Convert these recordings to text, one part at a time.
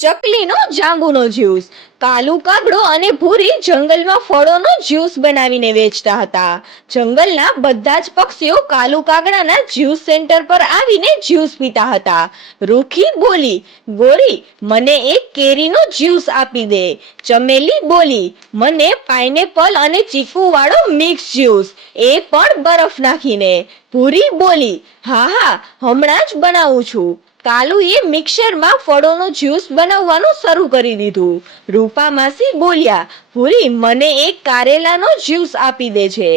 ચકલીનો જાંબુનો juice. કાલુ કાગડો અને ભૂરી જંગલમાં ફળોનો જ્યુસ બનાવીને વેચતા હતા. જંગલના બધા જ પક્ષીઓ કાલુ કાગડાના જ્યુસ સેન્ટર પર આવીને જ્યુસ પીતા હતા. રૂખી બોલી, ગોરી મને એક કેરીનો જ્યુસ આપી દે. ચમેલી બોલી, મને પાઇનેપલ અને ચીકુ વાળો મિક્સ જ્યુસ, એ પણ બરફ નાખીને. ભૂરી બોલી, હા હા, હમણાં જ બનાવું છું. કાલુએ મિક્સરમાં ફળોનો જ્યુસ બનાવવાનું શરૂ કરી દીધું. રૂપા માસી બોલ્યા, ભૂરી મને એક કારેલાનો જ્યુસ આપી દે છે.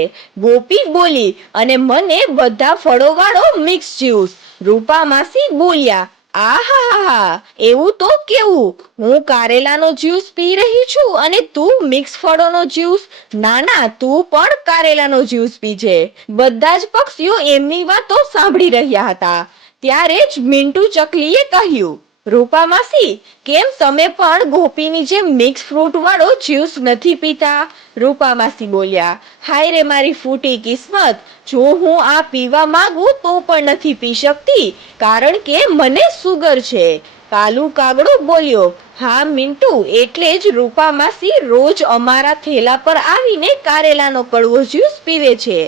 ગોપી બોલી, અને મને બધા ફળો વાળો મિક્સ જ્યુસ. રૂપા માસી બોલ્યા, આહાહા, એવું તો કેવું, હું કારેલાનો જ્યુસ પી રહી છું અને તું મિક્સ ફળોનો જ્યુસ. ના ના, તું પણ કારેલાનો જ્યુસ પીજે. બધા જ પક્ષીઓ એમની વાતો સાંભળી રહ્યા હતા. ત્યારે જ મિન્ટુ ચકલીએ કહ્યું, રૂપા માસી, કેમ તમે પણ ગોપીની જેમ મિક્સ ફ્રૂટ વાળો જ્યુસ નથી પીતા? રૂપા માસી બોલ્યા, હાય રે મારી ફૂટી કિસ્મત, જો હું આ પીવા માંગુ તો પણ નથી પી શકતી, કારણ કે મને સુગર છે. કાલુ કાગડો બોલ્યો, હા મિન્ટુ, એટલે જ રૂપા માસી રોજ અમારા થેલા પર આવીને કારેલાનો કડવો જ્યુસ પીવે છે.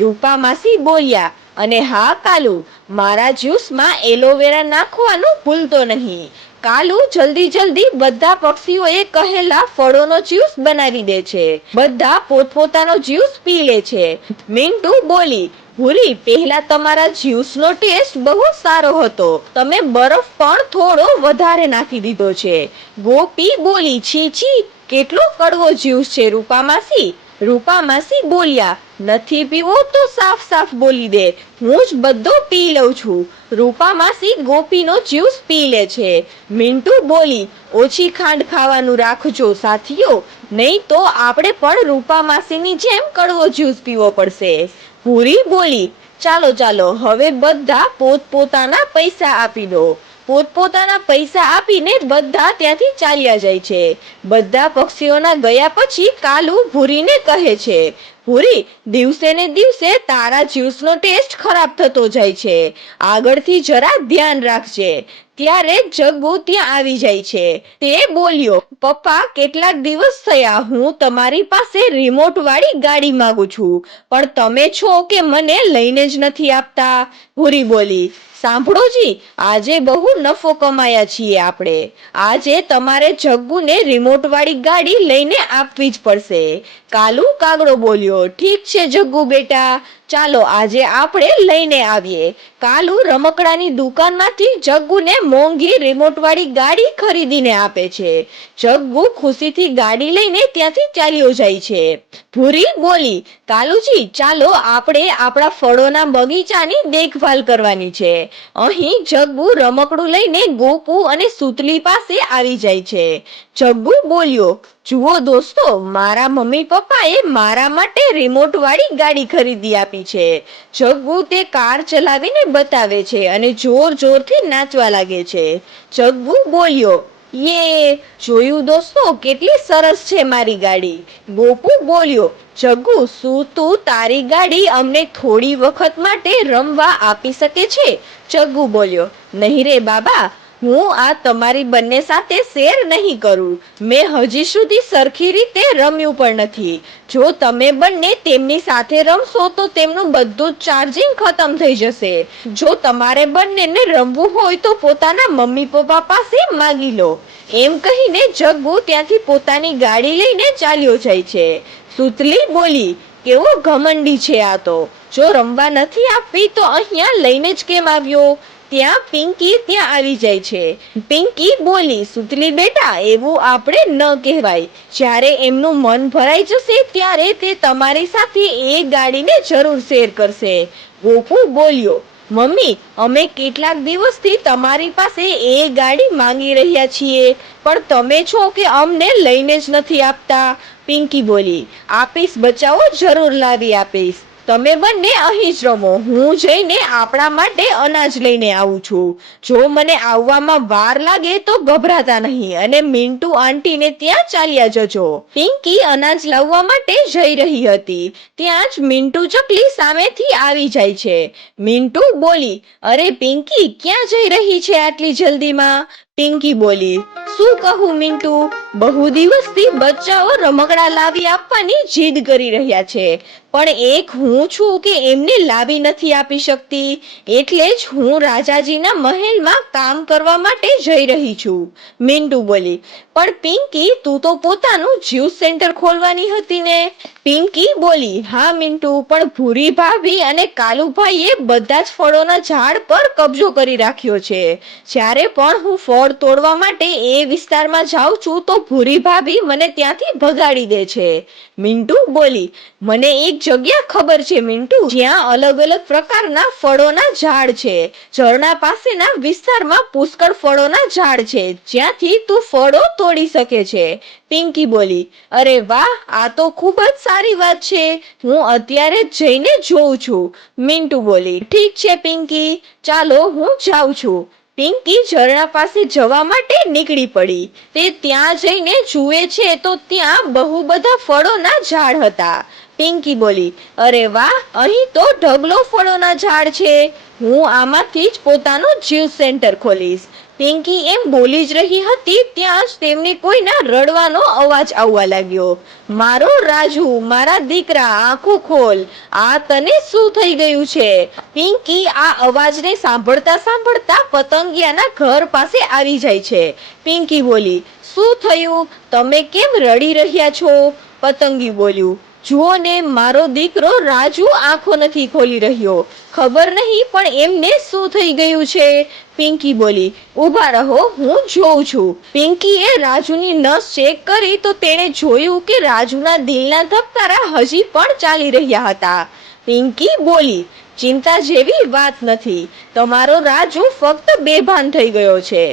રૂપા માસી બોલ્યા, અને હા કાલુ, મારા જ્યુસમાં એલોવેરા નાખવાનું ભૂલતો નહીં. કાલુ જલ્દી બધા પક્ષીઓએ કહેલા ફળોનો જ્યુસ બનાવી દે છે. બધા પોતપોતાનો જ્યુસ પી લે છે. મિન્ટુ બોલી, ભૂરી, પહેલા તમારા જ્યુસનો ટેસ્ટ બહુ સારો હતો, તમે બરફ પણ થોડો વધારે નાખી દીધો છે. ગોપી બોલી, છી છી, કેટલો કડવો જ્યુસ છે રૂપા માસી. રૂપા માસી બોલ્યા, નથી પીવો તો સાફ સાફ બોલી દે, હું જ બધો પી લઉં છું. રૂપા માસી ગોપીનો જ્યુસ પી લે છે. મિન્ટુ બોલી, ઓછી ખાંડ ખાવાનું રાખજો સાથીઓ, નહીં તો આપણે પણ રૂપા માસીની જેમ કડવો જ્યુસ પીવો પડશે. ભૂરી બોલી, ચાલો ચાલો, હવે બધા પોતપોતાના પૈસા આપી દો. પોતપોતાના પૈસા આપીને બધા ત્યાંથી ચાલ્યા જાય છે. બધા પક્ષીઓના ગયા પછી કાલુ ભૂરીને કહે છે, ભૂરી, દિવસે ને દિવસે તારા જ્યુસનો ટેસ્ટ ખરાબ થતો જાય છે, આગળથી જરા ધ્યાન રાખજે. ત્યારે જગ્ગુ ત્યાં આવી જાય છે. તે બોલ્યો, પપ્પા, કેટલાક દિવસ થયા હું તમારી પાસે રિમોટ વાળી ગાડી માંગુ છું, પણ તમે છો કે મને લઈને જ નથી આપતા. ભૂરી બોલી, સાંભળો જી, આજે બહુ નફો કમાયા છીએ આપણે, આજે તમારે જગ્ગુને રિમોટ વાળી ગાડી લઈને આપવી જ પડશે. કાલુ કાગડો બોલ્યો, ઠીક છે જગ્ગુ બેટા, ચાલો આજે આપણે લઈને આવીએ. કાલુ રમકડાની દુકાનમાંથી જગ્ગુને મોંઘી રિમોટ વાળી ગાડી ખરીદીને આપે છે. જગ્ગુ ખુશીથી ગાડી લઈને ત્યાંથી ચાલ્યો જાય છે. ભૂરી બોલી, કાલુજી, ચાલો આપણે આપણા ફળોના બગીચાની દેખભાલ કરવાની છે. અહીં જગ્ગુ રમકડું લઈને ગોપુ અને સુતલી પાસે આવી જાય છે. જગ્ગુ બોલ્યો, જુઓ દોસ્તો, મારા મમ્મી પપ્પાએ મારા માટે રિમોટ વાળી ગાડી ખરીદી આપી છે. જગ્ગુ તે કાર ચલાવીને બતાવે છે અને જોર જોરથી નાચવા લાગે છે. જગ્ગુ બોલ્યો, યે, જોયું દોસ્તો, કેટલી સરસ છે મારી ગાડી. ગોપુ બોલ્યો, જગ્ગુ, શું તું તારી ગાડી અમને થોડી વખત માટે રમવા આપી શકે છે? જગ્ગુ બોલ્યો, નહીં રે બાબા, હું આ તમારી બંને સાથે શેર નહીં કરું. મેં હજી સુધી સરખી રીતે રમ્યું પણ નથી. જો તમે બંને તેમની સાથે રમશો તો તેમનું બધું જ ચાર્જિંગ ખતમ થઈ જશે. જો તમારે બંનેને રમવું હોય તો પોતાના મમ્મી પપ્પા પાસે માગી લો. એમ કહીને જગ્ગુ ત્યાંથી પોતાની ગાડી લઈને ચાલ્યો જાય છે. સુતલી બોલી, કેવો ઘમંડી છે આ તો, જો રમવા નથી આપવી તો અહીંયા લઈને જ કેમ આવ્યો. ત્યાં પિંકી ત્યાં આવી જાય છે. પિંકી બોલી, સુતલી બેટા, એવું આપણે ન કહેવાય. જ્યારે એમનું મન ભરાઈ જશે ત્યારે તે તમારી સાથે એ ગાડીને જરૂર શેર કરશે. ગોપુ બોલ્યો, મમ્મી, અમે કેટલાક દિવસથી તમારી પાસે એ ગાડી માંગી રહ્યા છીએ, પણ તમે છો કે અમને લઈને જ નથી આપતા. પિંકી બોલી, આપીશ બચાવો, જરૂર લાવી આપીશ. તમે બંને અહીં જ રમો, હું જઈને આપણા માટે અનાજ લઈને આવું છું. જો મને આવવામાં વાર લાગે તો ગભરાતા નહીં અને મિન્ટુ આંટીને ત્યાં ચાલ્યા જજો. પિંકી અનાજ લાવવા માટે જઈ રહી હતી. ત્યાં જ મિન્ટુ ચકલી સામેથી આવી જાય છે. મિન્ટુ બોલી, અરે પિંકી, ક્યાં જઈ રહી છે આટલી જલ્દીમાં? પિંકી બોલી, શું કહું મિન્ટુ, બહુ દિવસથી બચ્ચાઓ રમકડા લાવી આપવાની જીદ કરી રહ્યા છે, પણ એક હું છું કે એમને લાવી નથી આપી શકતી, એટલે જ હું રાજાજીના મહેલમાં કામ કરવા માટે જઈ રહી છું. મિન્ટુ બોલી, પણ પિંકી, તું તો પોતાનું જ્યુસ સેન્ટર ખોલવાની હતી ને? પિંકી બોલી, હા મિન્ટુ, પણ ભૂરી ભાભી અને કાલુભાઈએ બધા જ ફળોના ઝાડ પર કબજો કરી રાખ્યો છે. જ્યારે પણ હું ફળ તોડવા માટે એ વિસ્તારમાં જાઉં છું તો ભૂરી ભાભી મને ત્યાંથી ભગાડી દે છે. મિન્ટુ બોલી, મને એક જગ્યા ખબર છે મિન્ટુ, જ્યાં અલગ અલગ પ્રકારના ફળોના ઝાડ છે. ઝરણા પાસેના વિસ્તારમાં પુષ્કળ ફળોના ઝાડ છે, જ્યાંથી તું ફળો તોડી શકે છે. પિંકી બોલી, અરે વાહ, આ તો ખૂબ જ સારી વાત છે, હું અત્યારે જ જઈને જોઉં છું. મિન્ટુ બોલી, ઠીક છે પિંકી, ચાલો હું જાઉં છું. પિંકી ઝરણા પાસે જવા માટે નીકળી પડી. તે ત્યાં જઈને જુએ છે તો ત્યાં બહુ બધા ફળોના ઝાડ હતા. પિંકી બોલી, અરે વાહ, અહીં તો ઢગલો ફળોના ઝાડ છે, હું આમાંથી જ પોતાનું જ્યુસ સેન્ટર ખોલીશ. પિંકી એમ બોલી જ રહી હતી ત્યાં જ તેમને કોઈના રડવાનો અવાજ આવવા લાગ્યો. મારો રાજુ, મારા દીકરા, આંખો ખોલ, આ તને શું થઈ ગયું છે? પિંકી આ અવાજને સાંભળતા સાંભળતા પતંગિયાના ઘર પાસે આવી જાય છે. પિંકી બોલી, શું થયું? તમે કેમ રડી રહ્યા છો? પતંગિયું બોલ્યું, જુઓ ને, મારો દીકરો રાજુ આંખો નથી ખોલી રહ્યો, ખબર નહીં પણ એમને શું થઈ ગયું છે. પિંકી બોલી, ઊભા રહો, હું જોઉં છું. પિંકીએ રાજુની નસ ચેક કરી તો તેણે જોયું કે રાજુના દિલના ધબકારા હજી પણ ચાલી રહ્યા હતા. પિંકી બોલી, ચિંતા જેવી વાત નથી, તમારો રાજુ ફક્ત બેભાન થઈ ગયો છે,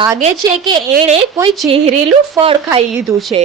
લાગે છે કે એણે કોઈ ઝેરીલું ફળ ખાઈ લીધું છે.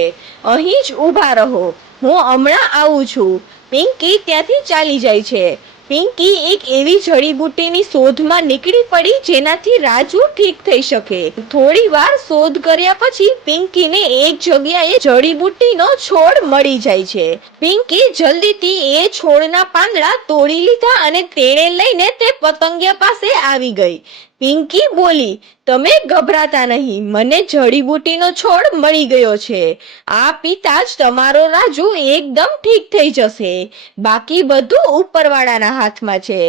અહીં જ ઊભા રહો, હું હમણાં આવું છું. પિંકી ત્યાંથી ચાલી જાય છે. પિંકી એક એવી જડીબુટ્ટીની શોધમાં નીકળી પડી જેનાથી રાજુ ઠીક થઈ શકે. થોડી વાર શોધ કર્યા પછી પિંકીને એક જગ્યાએ જડીબુટ્ટીનો છોડ મળી જાય છે. પિંકી જલ્દીથી એ છોડના પાંદડા તોડી લીધા અને તેને લઈને તે પતંગિયા પાસે આવી ગઈ. પિંકી બોલી, તમે ગભરાતા નહીં, મને જડીબુટ્ટીનો છોડ મળી ગયો છે, આ પીતા જ તમારો રાજુ એકદમ ઠીક થઈ જશે, બાકી બધું ઉપરવાળાના હાથમાં છે.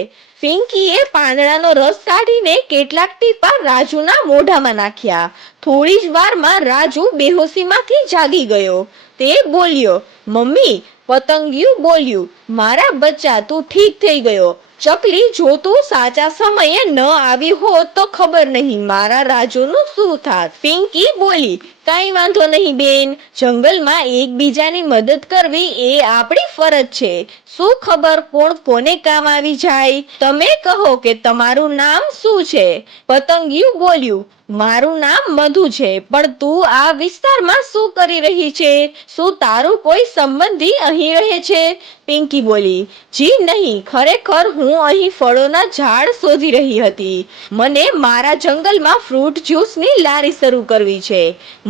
પિંકીએ પાંદડાનો રસ કાઢીને કેટલાક ટીપા રાજુના મોઢામાં નાખ્યા. થોડી જ વારમાં રાજુ બેહોશીમાંથી જાગી ગયો. તે બોલ્યો, મમ્મી. પતંગિયું બોલ્યું, મારા બચ્ચા, તું ઠીક થઈ ગયો. ચકલી, જો તું સાચા સમયે ન આવી હોત તો ખબર નહીં મારા રાજુનું શું થાત. પિંકી બોલી, કાંઈ વાંધો નહીં બેન, જંગલમાં એકબીજાની મદદ કરવી એ આપણી ફરજ છે, શું ખબર કોણ કોને કામ આવી જાય. તમે કહો કે તમારું નામ શું છે? પતંગિયું બોલ્યું, મારું નામ મધુ છે, પણ તું આ વિસ્તારમાં શું કરી રહી છે? શું તારું કોઈ સંબંધી અહીં રહે છે? પિંકી બોલી, જી નહીં, ખરેખર હું અહીં ફળોના ઝાડ શોધી રહી હતી, મને મારા જંગલમાં ફ્રૂટ જ્યુસની લારી શરૂ કરવી છે.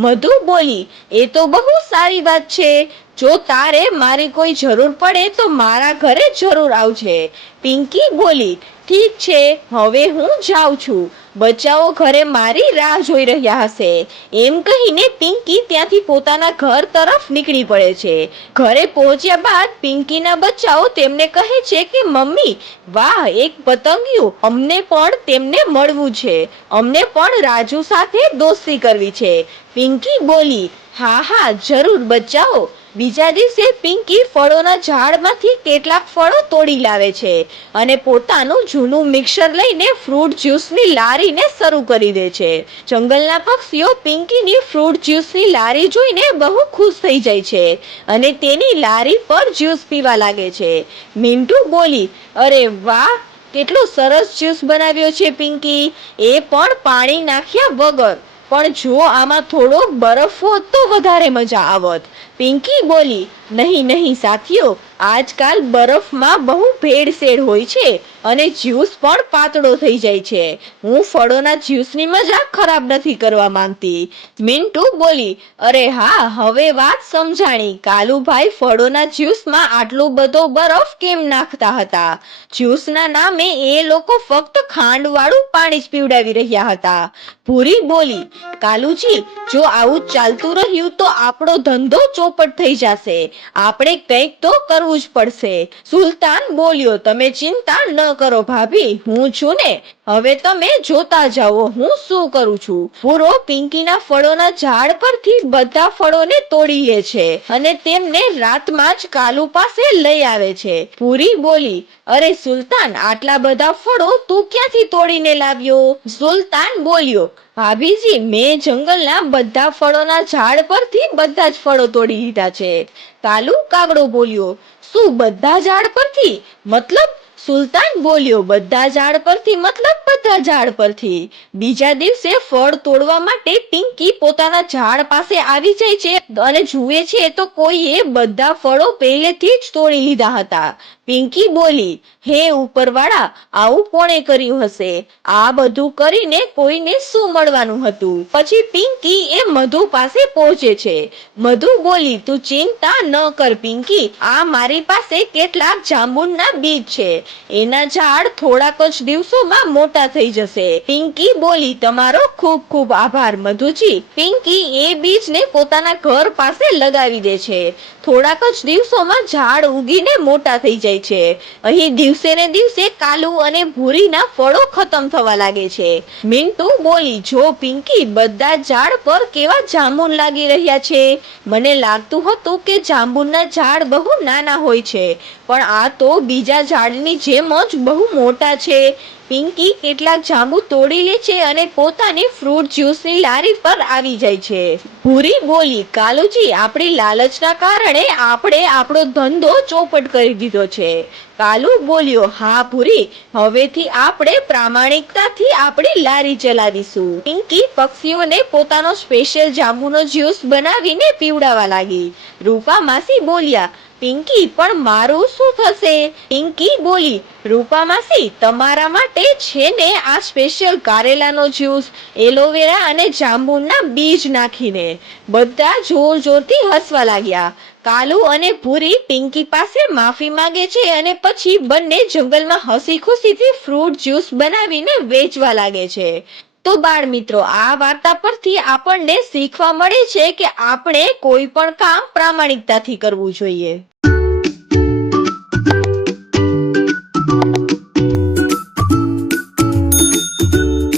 મધુ બોલી, એ તો બહુ સારી વાત છે, જો તારે મારી કોઈ જરૂર પડે તો મારા ઘરે જરૂર આવજે. પિંકી બોલી, ઠીક છે, હવે હું જાઉં છું, બચ્ચાઓ ઘરે મારી રાહ જોઈ રહ્યા હશે. એમ કહીને પિંકી ત્યાંથી પોતાના ઘર તરફ નીકળી પડે છે. ઘરે પહોંચ્યા બાદ પિંકીના બચ્ચાઓ તેમને કહે છે કે મમ્મી, વાહ, એક પતંગિયું, અમને પણ તેમને મળવું છે, અમને પણ રાજુ સાથે દોસ્તી કરવી છે. પિંકી બોલી, હા હા, જરૂર બચ્ચાઓ. બીજા દિવસે પિંકી ફળોના ઝાડમાંથી કેટલાક ફળો તોડી લાવે છે અને પોતાનું જૂનું મિક્સર લઈને ફ્રૂટ જ્યુસની લારીને શરૂ કરી દે છે. જંગલના પક્ષીઓ પિંકીની ફ્રૂટ જ્યુસની લારી જોઈને બહુ ખુશ થઈ જાય છે અને તેની લારી પર જ્યુસ પીવા લાગે છે. મિન્ટુ બોલી, અરે વાહ, કેટલો સરસ જ્યુસ બનાવ્યો છે પિંકી, એ પણ પાણી નાખ્યા વગર, પણ જો આમાં થોડોક બરફ હોત તો વધારે મજા આવત. પિંકી બોલી, નહીં નહીં સાથીઓ, આજકાલ બરફમાં બહુ ભેળસેળ હોય છે અને જ્યુસ પણ પાતળો થઈ જાય છે. હું ફળોના જ્યુસની મજા ખરાબ નથી કરવા માંગતી. મિન્ટુ બોલી, અરે હા, હવે વાત સમજાણી. કાલુભાઈ ફળોના જ્યુસમાં આટલો બધો બરફ કેમ નાખતા હતા? જ્યુસના નામે એ લોકો ફક્ત ખાંડવાળું પાણી જ પીવડાવી રહ્યા હતા. ભૂરી બોલી, કાલુજી, જો આવું ચાલતું રહ્યું તો આપણો ધંધો ચોપટ થઈ જશે. આપણે કંઈક તો કરવું જ પડશે. સુલતાન બોલ્યો, તમે ચિંતા ન કરો ભાભી, હું છું ને. હવે તમે જોતા જાઓ હું શું કરું છું. પૂરો પિંકીના ફળોના ઝાડ પરથી બધા ફળોને તોડી લે છે અને તેમને રાતમાં જ કાલુ પાસે લઈ આવે છે. પૂરી બોલી, અરે સુલતાન, આટલા બધા ફળો તું ક્યાંથી તોડીને લાવ્યો? સુલતાન બોલ્યો, ભાભીજી, મેં જંગલના બધા ફળોના ઝાડ પરથી બધા જ ફળો તોડી લીધા છે. કાલુ કાગડો બોલ્યો, શું બધા ઝાડ પરથી? મતલબ? સુલતાન બોલ્યો, બધા ઝાડ પરથી મતલબ બધા ઝાડ પરથી. બીજા દિવસે ફળ તોડવા માટે પિંકી પોતાના ઝાડ પાસે આવી જાય છે અને જુએ છે તો કોઈએ બધા ફળો પહેલેથી જ તોડી લીધા હતા. પિંકી બોલી, હે ઉપરવાળા, આવું કોણે કર્યું હશે? આ બધું કરીને કોઈને શું મળવાનું હતું? પછી પિંકી એ મધુ પાસે પહોંચે છે. મધુ બોલી, તું ચિંતા ન કર પિંકી, આ મારી પાસે કેટલાક જાંબુના બીજ છે. એના ઝાડ થોડાક જ દિવસોમાં મોટા થઈ જશે. પિંકી બોલી, તમારો ખૂબ ખૂબ આભાર મધુજી. પિંકી એ બીજને પોતાના ઘર પાસે લગાવી દે છે. થોડાક જ દિવસોમાં ઝાડ ઉગીને મોટા થઈ જાય છે. અહીં દિવસે ને દિવસે કાલુ અને ભૂરીના ફળો ખતમ થવા લાગે છે. મિન્ટુ બોલી, જો પિંકી, બધા ઝાડ પર કેવા જાંબુન લાગી રહ્યા છે. મને લાગતું હતું કે જાંબુના ઝાડ બહુ નાના હોય છે, પણ આ તો બીજા ઝાડની જેમ જ બહુ મોટા છે. પિંકી કેટલાક જાંબુ તોડી લે છે અને પોતાની ફ્રૂટ જ્યુસની લારી પર આવી જાય છે. ભૂરી બોલી, કાલુજી, આપણી લાલચના કારણે આપણે આપણો ધંધો ચોપટ કરી દીધો છે. કાલુ બોલ્યો, હા ભૂરી, હવેથી આપણે પ્રામાણિકતાથી આપણી લારી ચલાવીશું. પિંકી પક્ષીઓને પોતાનો સ્પેશિયલ જાંબુનો જ્યુસ બનાવીને પીવડાવવા લાગી. રૂપા માસી બોલ્યા, પિંકી, પણ મારું શું થશે? પિંકી બોલી, રૂપા માસી, તમારા માટે છે ને આ સ્પેશિયલ કારેલાનો જ્યુસ, એલોવેરા અને જાંબુના બીજ નાખીને. બધા જોર જોરથી હસવા લાગ્યા. કાલુ અને ભૂરી પિંકી પાસે માફી માંગે છે અને પછી બંને જંગલમાં હસી ખુશીથી ફ્રૂટ જ્યુસ બનાવીને વેચવા લાગે છે. તો બાળ મિત્રો, આ વાર્તા પરથી આપણને શીખવા મળે છે કે આપણે કોઈ પણ કામ પ્રામાણિકતાથી કરવું જોઈએ.